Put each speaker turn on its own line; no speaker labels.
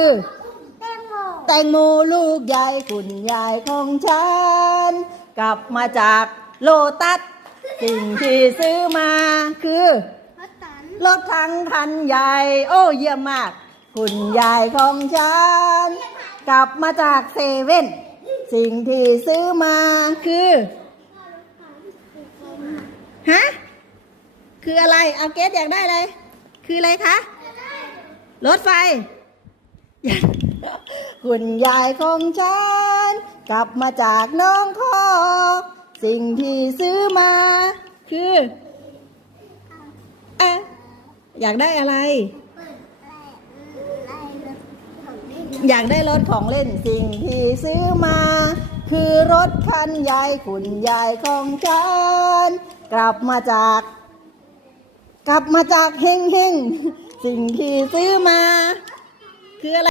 คือ
แตงโม
แตงโมลูกยายคุณยายของฉัน กลับมาจากโลตัส สิ่งที่ซื้อมาคือ
รถตัน
รถทั้งคันใหญ่ โอ้เยี่ยมมาก คุณยายของฉัน กลับมาจากเซเว่น สิ่งที่ซื้อมาคือ ฮะ คืออะไรเอาเกสอยากได้อะไร คืออะไรคะ รถไฟ คุณยายของฉัน กลับมาจากน้องคอกสิ่งที่ซื้อมา คืออะอยากได้อะไร อยากได้รถของเล่นสิ่งที่ซื้อมา คือรถคันใหญ่คุณยายของฉัน กลับมาจาก กลับมาจากเฮงเฮงสิ่งที่ซื้อมา คืออะไร